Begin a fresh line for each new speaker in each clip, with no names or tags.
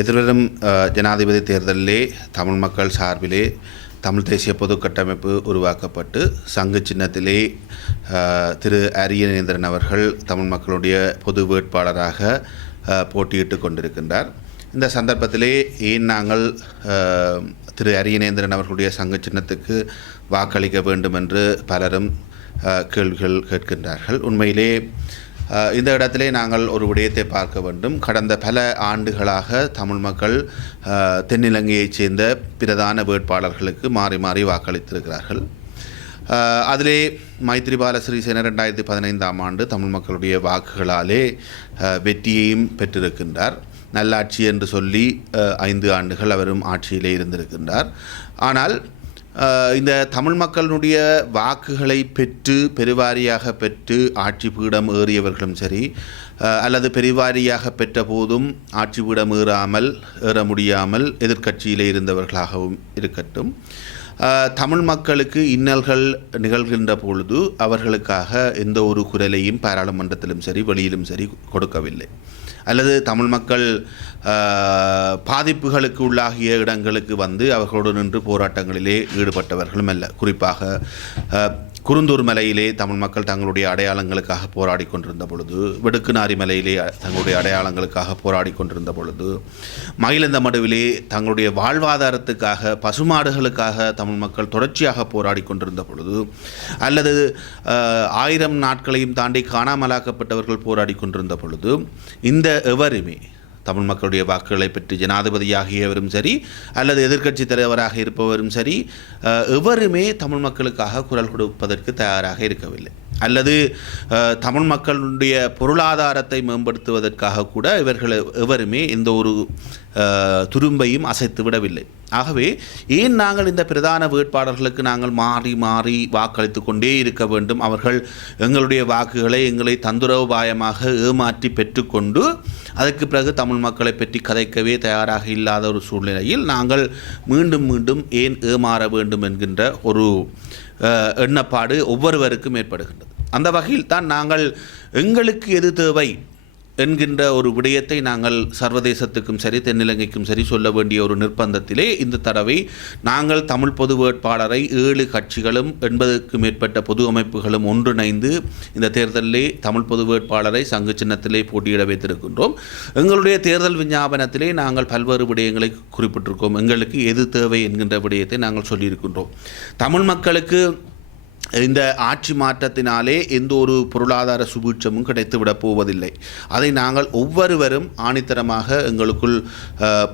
எதிர்வரும் ஜனாதிபதி தேர்தலிலே தமிழ் மக்கள் சார்பிலே தமிழ் தேசிய பொது கட்டமைப்பு உருவாக்கப்பட்டு சங்கு சின்னத்திலே திரு அரியநேந்திரன் அவர்கள் தமிழ் மக்களுடைய பொது வேட்பாளராக போட்டியிட்டு கொண்டிருக்கின்றார். இந்த சந்தர்ப்பத்திலே ஏன் நாங்கள் திரு அரியநேந்திரன் அவர்களுடைய சங்க சின்னத்துக்கு வாக்களிக்க வேண்டும் என்று பலரும் கேள்விகள் கேட்கின்றார்கள். உண்மையிலே இந்த இடத்திலே நாங்கள் ஒரு விடயத்தை பார்க்க வேண்டும். கடந்த பல ஆண்டுகளாக தமிழ் மக்கள் தென்னிலங்கையைச் சேர்ந்த பிரதான வேட்பாளர்களுக்கு மாறி மாறி வாக்களித்திருக்கிறார்கள். அதிலே மைத்ரிபால சிறிசேன ரெண்டாயிரத்தி பதினைந்தாம் ஆண்டு தமிழ் மக்களுடைய வாக்குகளாலே வெற்றியையும் பெற்றிருக்கின்றார். நல்லாட்சி என்று சொல்லி ஐந்து ஆண்டுகள் அவரும் ஆட்சியிலே இருந்திருக்கின்றார். ஆனால் இந்த தமிழ் மக்களுடைய வாக்குகளை பெற்று பெருவாரியாக பெற்று ஆட்சி பீடம் ஏறியவர்களும் சரி அல்லது பெருவாரியாக பெற்ற போதும் ஆட்சி பீடம் ஏறாமல் ஏற முடியாமல் எதிர்க்கட்சியிலே இருந்தவர்களாகவும் இருக்கட்டும். தமிழ் மக்களுக்கு இன்னல்கள் நிகழ்கின்ற பொழுது அவர்களுக்காக எந்த ஒரு குரலையும் பாராளுமன்றத்திலும் சரி வெளியிலும் சரி கொடுக்கவில்லை. அல்லது தமிழ் மக்கள் பாதிப்புகளுக்கு உள்ளாகிய இடங்களுக்கு வந்து அவர்களோடு நின்று போராட்டங்களிலே ஈடுபட்டவர்களும் அல்ல. குறிப்பாக குருந்தூர் மலையிலே தமிழ் மக்கள் தங்களுடைய அடையாளங்களுக்காக போராடி கொண்டிருந்த பொழுது வெடுக்குநாரி மலையிலே தங்களுடைய அடையாளங்களுக்காக போராடி கொண்டிருந்த பொழுது மயிலந்த மடுவிலே தங்களுடைய வாழ்வாதாரத்துக்காக பசுமாடுகளுக்காக தமிழ் மக்கள் தொடர்ச்சியாக போராடி கொண்டிருந்த பொழுது அல்லது ஆயிரம் நாட்களையும் தாண்டி காணாமலாக்கப்பட்டவர்கள் போராடி கொண்டிருந்த பொழுது இந்த எவருமே தமிழ் மக்களுடைய வாக்குகளை பெற்று ஜனாதிபதியாகியவரும் சரி அல்லது எதிர்க்கட்சி தலைவராக இருப்பவரும் சரி எவருமே தமிழ் மக்களுக்காக குரல் கொடுப்பதற்கு தயாராக இருக்கவில்லை. அல்லது தமிழ் மக்களுடைய பொருளாதாரத்தை மேம்படுத்துவதற்காக கூட இவர்கள் எவருமே எந்த ஒரு துரும்பையும் அசைத்து விடவில்லை. ஆகவே ஏன் நாங்கள் இந்த பிரதான வேட்பாளர்களுக்கு நாங்கள் மாறி மாறி வாக்களித்து கொண்டே இருக்க வேண்டும்? அவர்கள் எங்களுடைய வாக்குகளை எங்களை தந்துரவுபாயமாக ஏமாற்றி பெற்றுக்கொண்டு அதற்கு பிறகு தமிழ் மக்களை பற்றி கதைக்கவே தயாராக இல்லாத ஒரு சூழ்நிலையில் நாங்கள் மீண்டும் மீண்டும் ஏன் ஏமாற வேண்டும் என்கின்ற ஒரு எண்ணப்பாடு ஒவ்வொருவருக்கும் ஏற்படுகின்றது. அந்த வகையில் தான் நாங்கள் எங்களுக்கு எது தேவை என்கின்ற ஒரு விடயத்தை நாங்கள் சர்வதேசத்துக்கும் சரி தென்னிலங்கைக்கும் சரி சொல்ல வேண்டிய ஒரு நிர்பந்தத்திலே இந்த தடவை நாங்கள் தமிழ் பொது வேட்பாளரை ஏழு கட்சிகளும் எண்பதுக்கும் மேற்பட்ட பொது அமைப்புகளும் ஒன்றிணைந்து இந்த தேர்தலிலே தமிழ் பொது வேட்பாளரை சங்கு சின்னத்திலே போட்டியிட வைத்திருக்கின்றோம். எங்களுடைய தேர்தல் விஞ்ஞாபனத்திலே நாங்கள் பல்வேறு விடயங்களை குறிப்பிட்டிருக்கோம். எங்களுக்கு எது தேவை என்கின்ற விடயத்தை நாங்கள் சொல்லியிருக்கின்றோம். தமிழ் மக்களுக்கு இந்த ஆட்சி மாற்றத்தினாலே எந்த ஒரு பொருளாதார சுபீட்சமும் கிடைத்துவிடப் போவதில்லை. அதை நாங்கள் ஒவ்வொருவரும் ஆணித்தரமாக எங்களுக்குள்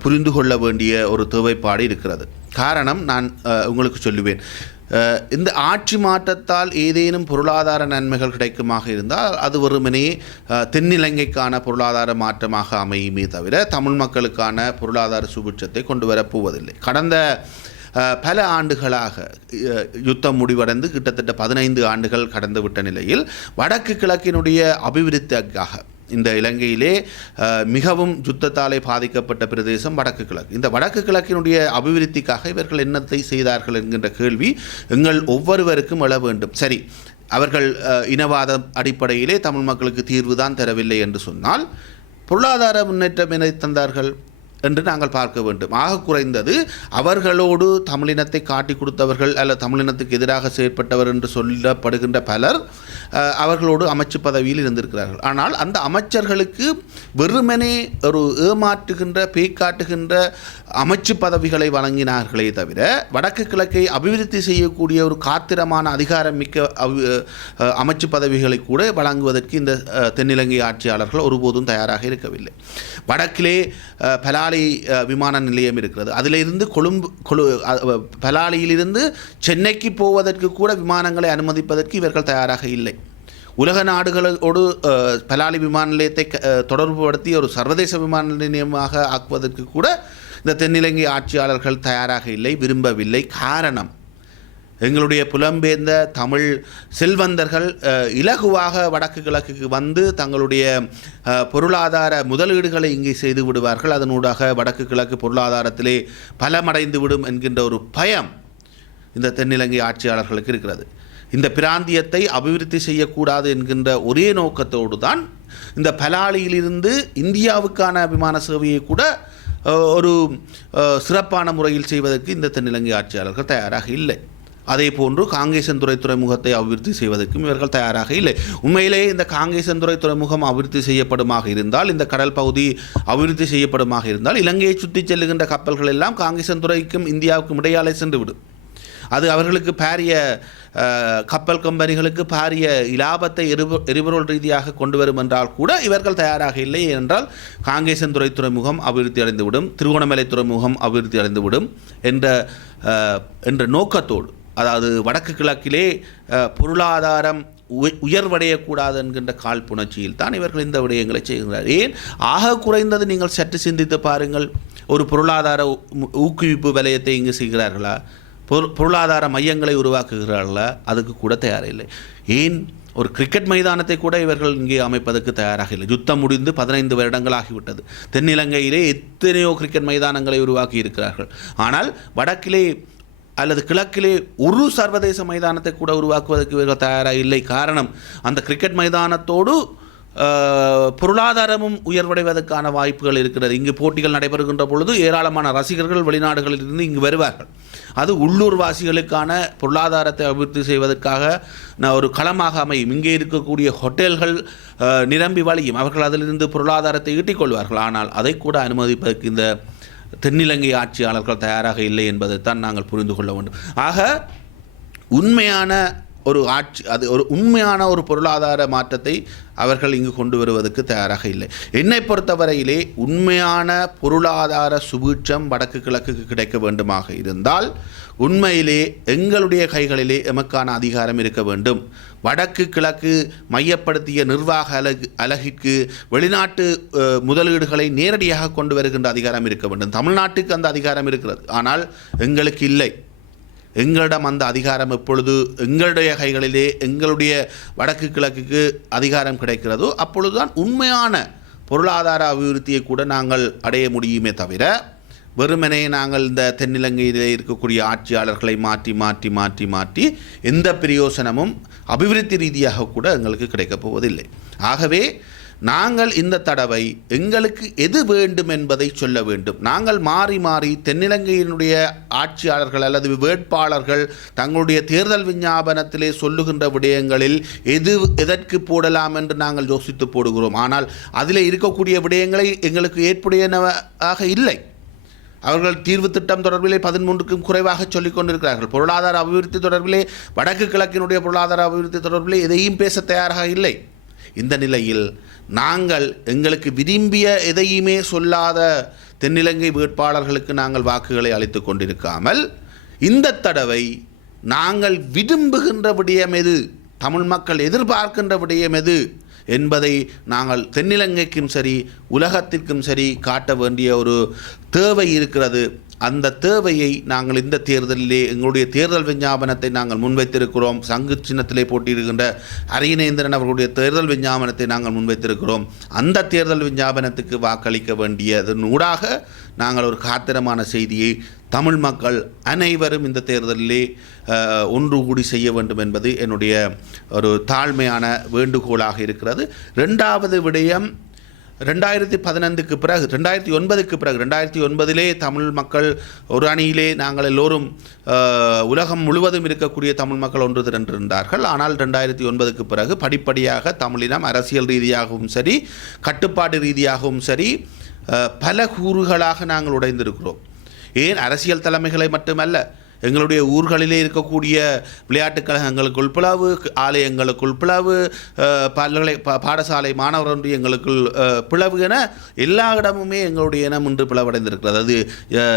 புரிந்து கொள்ள வேண்டிய ஒரு தேவைப்பாடு இருக்கிறது. காரணம் நான் உங்களுக்கு சொல்லுவேன். இந்த ஆட்சி மாற்றத்தால் ஏதேனும் பொருளாதார நன்மைகள் கிடைக்குமாக இருந்தால் அது வெறுமனே தென்னிலங்கைக்கான பொருளாதார மாற்றமாக அமையுமே தவிர தமிழ் மக்களுக்கான பொருளாதார சுபிட்சத்தை கொண்டு வரப்போவதில்லை கடந்த பல ஆண்டுகளாக யுத்தம் முடிவடைந்து கிட்டத்தட்ட பதினைந்து ஆண்டுகள் கடந்துவிட்ட நிலையில் வடக்கு கிழக்கினுடைய அபிவிருத்திக்காக இந்த இலங்கையிலே மிகவும் யுத்தத்தாலே பாதிக்கப்பட்ட பிரதேசம் வடக்கு கிழக்கு. இந்த வடக்கு கிழக்கினுடைய அபிவிருத்திக்காக இவர்கள் என்னத்தை செய்தார்கள் என்கின்ற கேள்வி எங்கள் ஒவ்வொருவருக்கும் எழ வேண்டும். சரி அவர்கள் இனவாத அடிப்படையிலே தமிழ் மக்களுக்கு தீர்வு தான் தரவில்லை என்று சொன்னால் பொருளாதார முன்னேற்றம் என தந்தார்கள்? என்று நாங்கள் பார்க்க வேண்டும். ஆக குறைந்தது அவர்களோடு தமிழினத்தை காட்டி கொடுத்தவர்கள் அல்ல தமிழினத்துக்கு எதிராக செயற்பட்டவர் என்று சொல்லப்படுகின்ற பலர் அவர்களோடு அமைச்சு பதவியில் இருந்திருக்கிறார்கள். ஆனால் அந்த அமைச்சர்களுக்கு வெறுமனே ஒரு ஏமாற்றுகின்ற பேய்காட்டுகின்ற அமைச்சு பதவிகளை வழங்கினார்களே தவிர வடக்கு கிழக்கை அபிவிருத்தி செய்யக்கூடிய ஒரு காத்திரமான அதிகாரம் மிக்க அமைச்சு பதவிகளை கூட வழங்குவதற்கு இந்த தென்னிலங்கை ஆட்சியாளர்கள் ஒருபோதும் தயாராக இருக்கவில்லை. வடக்கிலே பலா பலாலி விமான நிலையம் இருக்கிறது. அதிலிருந்து கொழும்பு கொழு பலாலியிலிருந்து சென்னைக்கு போவதற்கு கூட விமானங்களை அனுமதிப்பதற்கு இவர்கள் தயாராக இல்லை. உலக நாடுகளோடு பலாலி விமான நிலையத்தை க- தொடர்புபடுத்தி ஒரு சர்வதேச விமான நிலையமாக ஆக்குவதற்கு கூட இந்த தென்னிலங்கை ஆட்சியாளர்கள் தயாராக இல்லை விரும்பவில்லை. காரணம் எங்களுடைய புலம்பெயர்ந்த தமிழ் செல்வந்தர்கள் இலகுவாக வடக்கு கிழக்குக்கு வந்து தங்களுடைய பொருளாதார முதலீடுகளை இங்கே செய்து விடுவார்கள். அதனூடாக வடக்கு கிழக்கு பொருளாதாரத்திலே பலமடைந்து விடும் என்கின்ற ஒரு பயம் இந்த தென்னிலங்கை ஆட்சியாளர்களுக்கு இருக்கிறது. இந்த பிராந்தியத்தை அபிவிருத்தி செய்யக்கூடாது என்கின்ற ஒரே நோக்கத்தோடு தான் இந்த பலாலியிலிருந்து இந்தியாவுக்கான விமான சேவையை கூட ஒரு சிறப்பான முறையில் செய்வதற்கு இந்த தென்னிலங்கை ஆட்சியாளர்கள் தயாராக இல்லை. அதே போன்று காங்கேசன்துறை துறைமுகத்தை அபிவிருத்தி செய்வதற்கும் இவர்கள் தயாராக இல்லை. உண்மையிலேயே இந்த காங்கேசன்துறை துறைமுகம் அபிவிருத்தி செய்யப்படுமாக இருந்தால் இந்த கடல் பகுதி அபிவிருத்தி செய்யப்படுமாக இருந்தால் இலங்கையை சுற்றிச் செல்லுகின்ற கப்பல்கள் எல்லாம் காங்கேசன்துறைக்கும் இந்தியாவுக்கும் இடையாலே சென்றுவிடும். அது அவர்களுக்கு பாரிய கப்பல் கம்பெனிகளுக்கு பாரிய இலாபத்தை எரிபொ எரிபொருள் ரீதியாக கொண்டு வரும் என்றால் கூட இவர்கள் தயாராக இல்லை. என்றால் காங்கேசன்துறை துறைமுகம் அபிவிருத்தி அடைந்துவிடும் திருகோணமலை துறைமுகம் அபிவிருத்தி அடைந்துவிடும் என்ற என்ற நோக்கத்தோடு அதாவது வடக்கு கிழக்கிலே பொருளாதாரம் உயர்வடையக்கூடாது என்கின்ற காழ்ப்புணர்ச்சியில் தான் இவர்கள் இந்த விடயங்களை செய்கிறார் ஏன்? ஆக குறைந்தது நீங்கள் சற்று சிந்தித்து பாருங்கள். ஒரு பொருளாதார ஊ- ஊக்குவிப்பு வலயத்தை இங்கு செய்கிறார்களா? பொருளாதார மையங்களை உருவாக்குகிறார்களா? அதுக்கு கூட தயாரில்லை. ஏன்? ஒரு கிரிக்கெட் மைதானத்தை கூட இவர்கள் இங்கே அமைப்பதற்கு தயாராக இல்லை. யுத்தம் முடிந்து பதினைந்து வருடங்கள் ஆகிவிட்டது தென்னிலங்கையிலே எத்தனையோ கிரிக்கெட் மைதானங்களை உருவாக்கி இருக்கிறார்கள் ஆனால் வடக்கிலே அல்லது கிழக்கிலே ஒரு சர்வதேச மைதானத்தை கூட உருவாக்குவதற்கு இவர்கள் தயாராக இல்லை. காரணம் அந்த கிரிக்கெட் மைதானத்தோடு பொருளாதாரமும் உயர்வடைவதற்கான வாய்ப்புகள் இருக்கிறது. இங்கு போட்டிகள் நடைபெறுகின்ற பொழுது ஏராளமான ரசிகர்கள் வெளிநாடுகளில் இருந்து இங்கு வருவார்கள். அது உள்ளூர் வாசிகளுக்கான பொருளாதாரத்தை அபிவிருத்தி செய்வதற்காக நான் ஒரு களமாக அமையும். இங்கே இருக்கக்கூடிய ஹோட்டல்கள் நிரம்பி வழியும். அவர்கள் அதிலிருந்து பொருளாதாரத்தை ஈட்டிக்கொள்வார்கள். ஆனால் அதை கூட அனுமதிப்பதற்கு இந்த தென்னிலங்கை ஆட்சியாளர்கள் தயாராக இல்லை என்பதைத்தான் நாங்கள் புரிந்து கொள்ள வேண்டும். ஆக உண்மையான ஒரு ஆட்சி அது ஒரு உண்மையான ஒரு பொருளாதார மாற்றத்தை அவர்கள் இங்கு கொண்டு வருவதற்கு தயாராக இல்லை. என்னை பொறுத்தவரையிலே உண்மையான பொருளாதார சுபீட்சம் வடக்கு கிழக்குக்கு கிடைக்க வேண்டுமாக இருந்தால் உண்மையிலே எங்களுடைய கைகளிலே எமக்கான அதிகாரம் இருக்க வேண்டும். வடக்கு கிழக்கு மையப்படுத்திய நிர்வாக அலகு அலகிற்கு வெளிநாட்டு முதலீடுகளை நேரடியாக கொண்டு வருகின்ற அதிகாரம் இருக்க வேண்டும். தமிழ்நாட்டுக்கு அந்த அதிகாரம் இருக்கிறது. ஆனால் எங்களுக்கு இல்லை. எங்களிடம் அந்த அதிகாரம் எப்பொழுது எங்களுடைய கைகளிலே எங்களுடைய வடக்கு கிழக்குக்கு அதிகாரம் கிடைக்கிறதோ அப்பொழுதுதான் உண்மையான பொருளாதார அபிவிருத்தியை கூட நாங்கள் அடைய முடியுமே தவிர வெறுமனே நாங்கள் இந்த தென்னிலங்கையிலே இருக்கக்கூடிய ஆட்சியாளர்களை மாற்றி மாற்றி மாற்றி மாற்றி எந்த பிரயோசனமும் அபிவிருத்தி ரீதியாக கூட எங்களுக்கு கிடைக்கப் போவதில்லை. ஆகவே நாங்கள் இந்த தடவை எங்களுக்கு எது வேண்டும் என்பதை சொல்ல வேண்டும். நாங்கள் மாறி மாறி தென்னிலங்கையினுடைய ஆட்சியாளர்கள் அல்லது வேட்பாளர்கள் தங்களுடைய தேர்தல் விஞ்ஞாபனத்திலே சொல்லுகின்ற விடயங்களில் எது எதற்கு போடலாம் என்று நாங்கள் யோசித்து போடுகிறோம். ஆனால் அதில் இருக்கக்கூடிய விடயங்களை எங்களுக்கு ஏற்புடையனவாக இல்லை. அவர்கள் தீர்வு திட்டம் தொடர்பிலே பதிமூன்றுக்கும் குறைவாக சொல்லிக் கொண்டிருக்கிறார்கள். பொருளாதார அபிவிருத்தி தொடர்பிலே வடக்கு கிழக்கினுடைய பொருளாதார அபிவிருத்தி தொடர்பிலே எதையும் பேச தயாராக இல்லை. இந்த நிலையில் நாங்கள் எங்களுக்கு விரும்பிய எதையுமே சொல்லாத தென்னிலங்கை வேட்பாளர்களுக்கு நாங்கள் வாக்குகளை அளித்து கொண்டிருக்காமல் இந்த தடவை நாங்கள் விரும்புகின்ற விடயம் எது? தமிழ் மக்கள் எதிர்பார்க்கின்ற விடயம் எது? என்பதை நாங்கள் தென்னிலங்கைக்கும் சரி உலகத்திற்கும் சரி காட்ட வேண்டிய ஒரு தேவை இருக்கிறது. அந்த தேவையை நாங்கள் இந்த தேர்தலிலே எங்களுடைய தேர்தல் விஞ்ஞாபனத்தை நாங்கள் முன்வைத்திருக்கிறோம். சங்கு சின்னத்திலே போட்டியிடுகின்ற அரியநேந்திரன் அவர்களுடைய தேர்தல் விஞ்ஞாபனத்தை நாங்கள் முன்வைத்திருக்கிறோம். அந்த தேர்தல் விஞ்ஞாபனத்துக்கு வாக்களிக்க வேண்டியதன் ஊடாக நாங்கள் ஒரு காத்திரமான செய்தியை தமிழ் மக்கள் அனைவரும் இந்த தேர்தலிலே ஒன்று கூடி செய்ய வேண்டும் என்பது என்னுடைய ஒரு தாழ்மையான வேண்டுகோளாக இருக்கிறது. ரெண்டாவது விடயம் ரெண்டாயிரத்தி பதினைந்துக்கு பிறகு ரெண்டாயிரத்தி ஒன்பதுக்கு பிறகு ரெண்டாயிரத்தி ஒன்பதிலே தமிழ் மக்கள் ஒரு அணியிலே நாங்கள் எல்லோரும் உலகம் முழுவதும் இருக்கக்கூடிய தமிழ் மக்கள் ஒன்று திரண்டிருந்தார்கள் ஆனால் ரெண்டாயிரத்தி ஒன்பதுக்கு பிறகு படிப்படியாக தமிழினம் அரசியல் ரீதியாகவும் சரி கட்டுப்பாடு ரீதியாகவும் சரி பல கூறுகளாக நாங்கள் உடைந்திருக்கிறோம். ஏன்? அரசியல் தலைமைகளை மட்டுமல்ல. எங்களுடைய ஊர்களிலே இருக்கக்கூடிய விளையாட்டுக் கழகங்களுக்குள் பிளவு ஆலயங்களுக்குள் பிளவு பல்கலை பா- பாடசாலை மாணவர் ஒன்றியங்களுக்குள் பிளவு என எல்லா இடமுமே எங்களுடைய இனம் இன்று பிளவடைந்திருக்கிறது. அது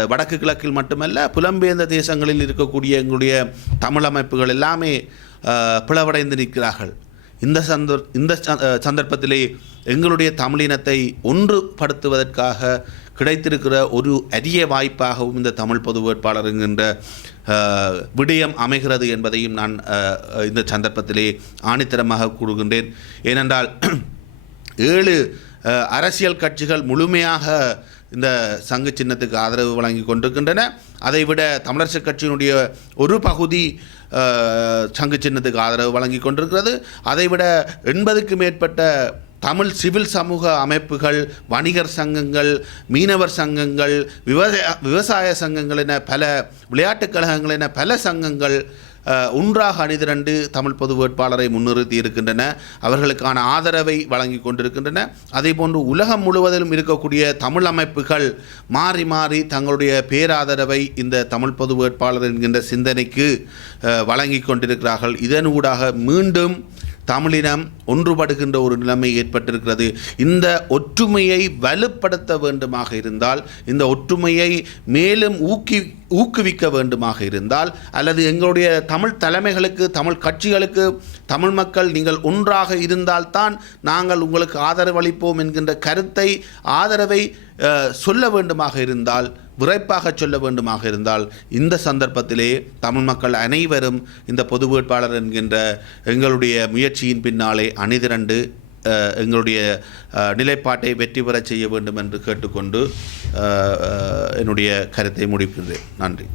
வடக்கு கிழக்கில் மட்டுமல்ல புலம்பெயர்ந்த தேசங்களில் இருக்கக்கூடிய எங்களுடைய தமிழ் அமைப்புகள் எல்லாமே பிளவடைந்து நிற்கிறார்கள். இந்த சந்தர் இந்த சந்தர்ப்பத்திலே எங்களுடைய தமிழினத்தை ஒன்றுபடுத்துவதற்காக கிடைத்திருக்கிற ஒரு அரிய வாய்ப்பாகவும் இந்த தமிழ் பொது வேட்பாளர் என்கின்ற விடயம் அமைகிறது என்பதையும் நான் இந்த சந்தர்ப்பத்திலே ஆணித்தரமாக கூறுகின்றேன். ஏனென்றால் ஏழு அரசியல் கட்சிகள் முழுமையாக இந்த சங்கு சின்னத்துக்கு ஆதரவு வழங்கி கொண்டிருக்கின்றன. அதைவிட தமிழரசுக் கட்சியினுடைய ஒரு பகுதி சங்கு சின்னத்துக்கு ஆதரவு வழங்கி கொண்டிருக்கிறது. அதைவிட எண்பதுக்கு மேற்பட்ட தமிழ் சிவில் சமூக அமைப்புகள் வணிகர் சங்கங்கள் மீனவர் சங்கங்கள் விவசாய விவசாய சங்கங்கள் என பல விளையாட்டுக் கழகங்கள் என பல சங்கங்கள் ஒன்றாக அணிதிரண்டு தமிழ் பொது வேட்பாளரை முன்னிறுத்தி இருக்கின்றன. அவர்களுக்கான ஆதரவை வழங்கி கொண்டிருக்கின்றன. அதேபோன்று உலகம் முழுவதிலும் இருக்கக்கூடிய தமிழ் அமைப்புகள் மாறி மாறி தங்களுடைய பேராதரவை இந்த தமிழ் பொது வேட்பாளர் என்கின்ற சிந்தனைக்கு வழங்கி கொண்டிருக்கிறார்கள். இதன் ஊடாக மீண்டும் தமிழினம் ஒன்றுபடுகின்ற ஒரு நிலைமை ஏற்பட்டிருக்கிறது. இந்த ஒற்றுமையை வலுப்படுத்த வேண்டுமாக இருந்தால் இந்த ஒற்றுமையை மேலும் ஊக்கி ஊக்குவிக்க வேண்டுமாக இருந்தால் அல்லது எங்களுடைய தமிழ் தலைமைகளுக்கு தமிழ் கட்சிகளுக்கு தமிழ் மக்கள் நீங்கள் ஒன்றாக இருந்தால்தான் நாங்கள் உங்களுக்கு ஆதரவளிப்போம் என்கின்ற கருத்தை ஆதரவை சொல்ல வேண்டுமாக இருந்தால் விரைப்பாக சொல்ல வேண்டுமாக இருந்தால் இந்த சந்தர்ப்பத்திலே தமிழ் மக்கள் அனைவரும் இந்த பொது வேட்பாளர் என்கின்ற எங்களுடைய முயற்சியின் பின்னாலே அணிதிரண்டு எங்களுடைய நிலைப்பாட்டை வெற்றி பெறச் செய்ய வேண்டும் என்று கேட்டுக்கொண்டு என்னுடைய கருத்தை முடிக்கின்றேன் நன்றி.